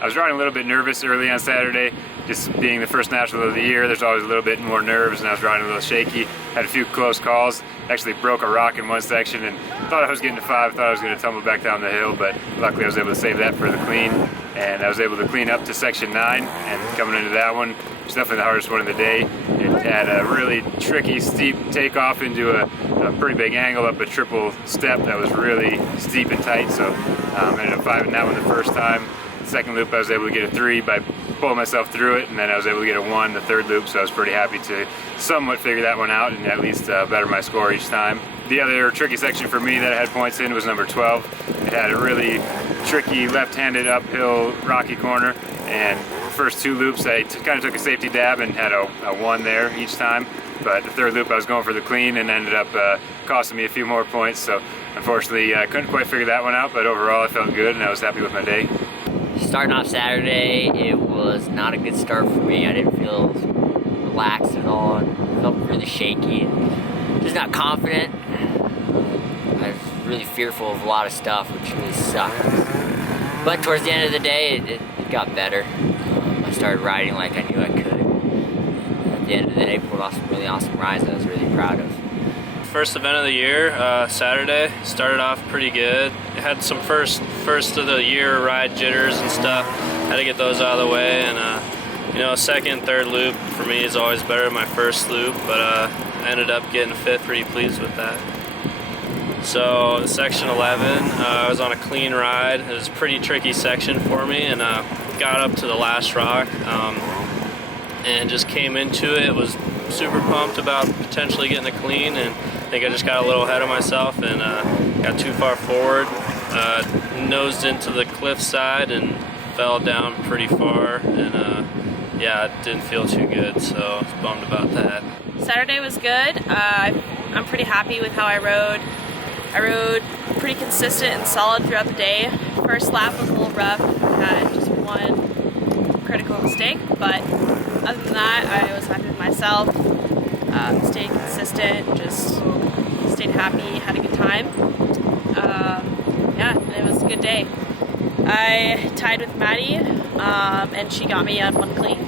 I was riding a little bit nervous early on Saturday, just being the first national of the year. There's always a little bit more nerves, and I was riding a little shaky. Had a few close calls. Actually broke a rock in one section and thought I was getting to 5, thought I was going to tumble back down the hill, but luckily I was able to save that for the clean, and I was able to clean up to section 9, and coming into that one, it was definitely the hardest one of the day. It had a really tricky, steep takeoff into a pretty big angle up a triple step that was really steep and tight, so I ended up 5ing that one the first time. The second loop I was able to get a 3 by pulling myself through it, and then I was able to get a 1 the third loop, so I was pretty happy to somewhat figure that one out and at least better my score each time. The other tricky section for me that I had points in was number 12. It had a really tricky left-handed uphill rocky corner, and the first 2 loops I kind of took a safety dab and had a 1 there each time, but the third loop I was going for the clean and ended up costing me a few more points, so unfortunately I couldn't quite figure that one out, but overall I felt good and I was happy with my day. Starting off Saturday, it was not a good start for me. I didn't feel relaxed at all and felt really shaky and just not confident. I was really fearful of a lot of stuff, which really sucked. But towards the end of the day, it got better. I started riding like I knew I could. At the end of the day, pulled off some really awesome rides that I was really proud of. First event of the year, Saturday, started off pretty good. Had some first of the year ride jitters and stuff. Had to get those out of the way, and you know, second, third loop for me is always better than my first loop, but I ended up getting 5th, pretty pleased with that. So section 11, I was on a clean ride. It was a pretty tricky section for me, and got up to the last rock and just came into it. Was super pumped about potentially getting a clean, and I think I just got a little ahead of myself and got too far forward, nosed into the cliff side and fell down pretty far, and yeah, it didn't feel too good, so I was bummed about that. Saturday was good. I'm pretty happy with how I rode. I rode pretty consistent and solid throughout the day. First lap was a little rough, had just one critical mistake, but other than that, I was happy with myself. Stayed consistent, just stayed happy, had a good time. Yeah, it was a good day. I tied with Maddie, and she got me on 1 clean.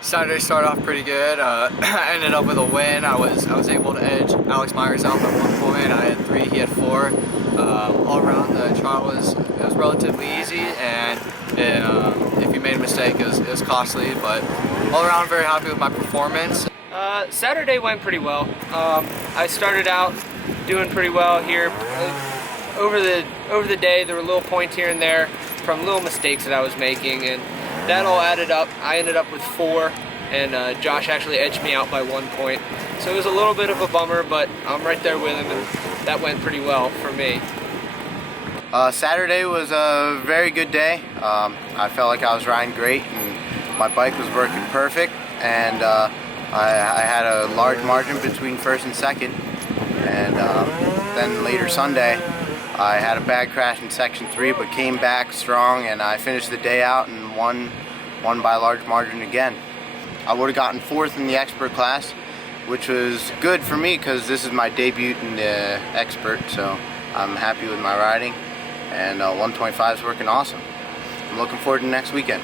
Saturday started off pretty good. I ended up with a win. I was able to edge Alex Myers out at 1 point. I had 3, he had 4. All around the trial was relatively easy, and if you made a mistake, it was costly. But all around, very happy with my performance. Saturday went pretty well. I started out doing pretty well here. Over the day, there were little points here and there from little mistakes that I was making, and that all added up. I ended up with 4, and Josh actually edged me out by 1 point. So it was a little bit of a bummer, but I'm right there with him, and that went pretty well for me. Saturday was a very good day. I felt like I was riding great, and my bike was working perfect, and I had a large margin between first and second, and then later Sunday I had a bad crash in section 3, but came back strong, and I finished the day out and won by a large margin again. I would have gotten 4th in the expert class, which was good for me because this is my debut in the expert, so I'm happy with my riding, and 125 is working awesome. I'm looking forward to next weekend.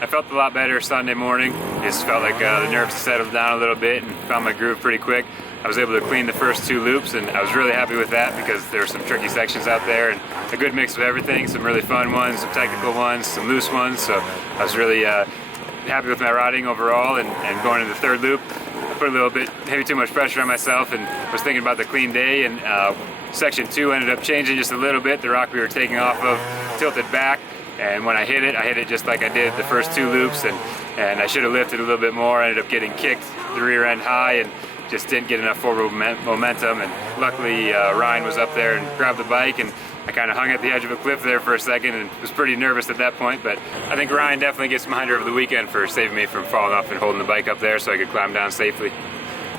I felt a lot better Sunday morning. Just felt like the nerves settled down a little bit and found my groove pretty quick. I was able to clean the first 2 loops, and I was really happy with that because there were some tricky sections out there and a good mix of everything, some really fun ones, some technical ones, some loose ones, so I was really happy with my riding overall, and going into the 3rd loop, I put a little bit, maybe too much pressure on myself and was thinking about the clean day, and section 2 ended up changing just a little bit. The rock we were taking off of tilted back, and when I hit it just like I did the first 2 loops, and I should have lifted a little bit more. I ended up getting kicked the rear end high and just didn't get enough forward momentum, and luckily Ryan was up there and grabbed the bike, and I kind of hung at the edge of a cliff there for a second and was pretty nervous at that point, but I think Ryan definitely gets my hinder of the weekend for saving me from falling off and holding the bike up there so I could climb down safely.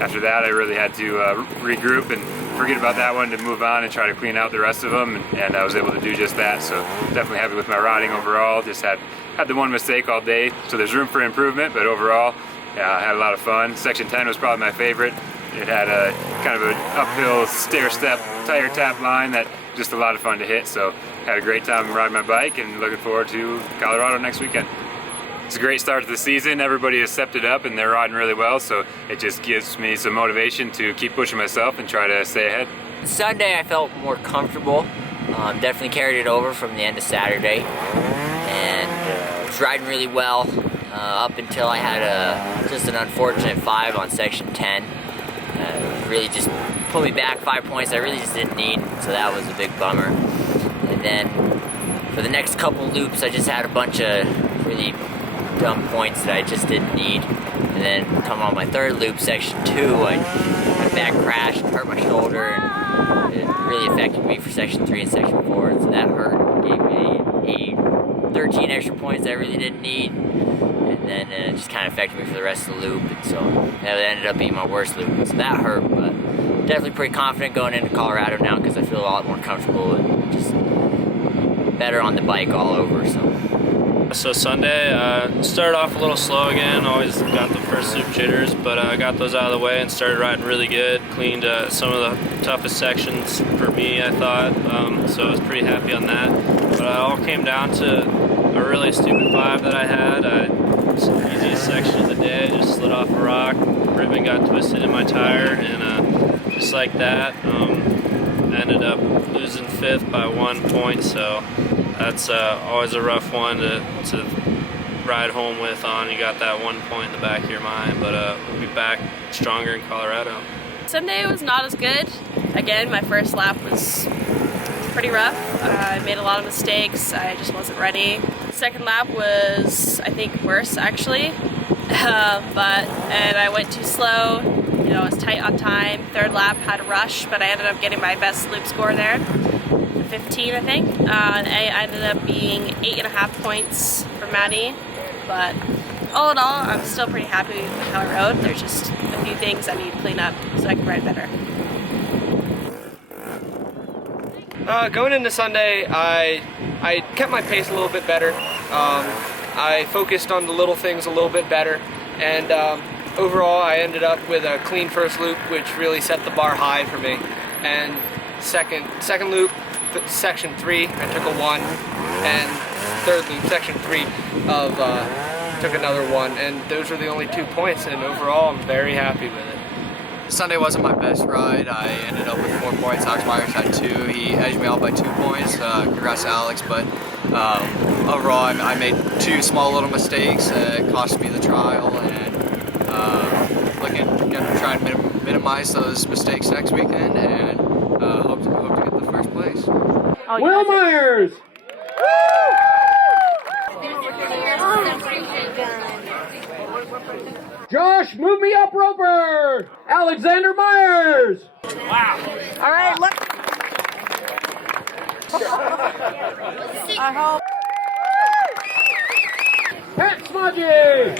After that, I really had to regroup and forget about that one to move on and try to clean out the rest of them, and I was able to do just that, so definitely happy with my riding overall. Just had the 1 mistake all day, so there's room for improvement, but overall, yeah, I had a lot of fun. Section 10 was probably my favorite. It had a kind of an uphill stair-step tire tap line that just a lot of fun to hit. So had a great time riding my bike and looking forward to Colorado next weekend. It's a great start to the season. Everybody has stepped it up and they're riding really well, so it just gives me some motivation to keep pushing myself and try to stay ahead. Sunday I felt more comfortable. Definitely carried it over from the end of Saturday, and was riding really well up until I had just an unfortunate 5 on section 10. Really just put me back 5 points I really just didn't need, so that was a big bummer. And then for the next couple loops I just had a bunch of really dumb points that I just didn't need. And then coming on my third loop, section 2, my back crashed and hurt my shoulder, and it really affected me for section 3 and section 4, and so that hurt. Gave me 13 extra points I really didn't need, and then it just kind of affected me for the rest of the loop, and so that ended up being my worst loop, so that hurt. But definitely pretty confident going into Colorado now because I feel a lot more comfortable and just better on the bike all over. So Sunday, started off a little slow again, always got the first loop jitters, but I got those out of the way and started riding really good, cleaned some of the toughest sections for me, I thought, so I was pretty happy on that. But it all came down to a really stupid 5 that I had. It's the easiest section of the day, just slid off a rock, ribbon got twisted in my tire, and just like that, ended up losing 5th by 1 point, so that's always a rough one to ride home with on. You got that 1 point in the back of your mind, but we'll be back stronger in Colorado. Sunday was not as good. Again, my first lap was pretty rough. I made a lot of mistakes. I just wasn't ready. Second lap was, I think, worse actually. And I went too slow. You know, I was tight on time. Third lap had a rush, but I ended up getting my best loop score there. 15, I think. I ended up being 8.5 points for Maddie, but all in all, I'm still pretty happy with how I rode. There's just a few things I need to clean up so I can ride better. Going into Sunday, I kept my pace a little bit better. I focused on the little things a little bit better, and overall I ended up with a clean first loop, which really set the bar high for me. And second loop, section 3, I took a 1, and third loop, section 3 took another 1, and those were the only 2 points, and overall I'm very happy with it. Sunday wasn't my best ride. I ended up with 4 points. Alex Myers had 2. He edged me out by 2 points. Congrats to Alex, but overall I made 2 small little mistakes that cost me the trial, and gonna try and minimize those mistakes next weekend, and hope to get the first place. Will Myers! Josh, move me up, Roper! Alexander Myers! Wow. All right, look. I hope. Pat Smage!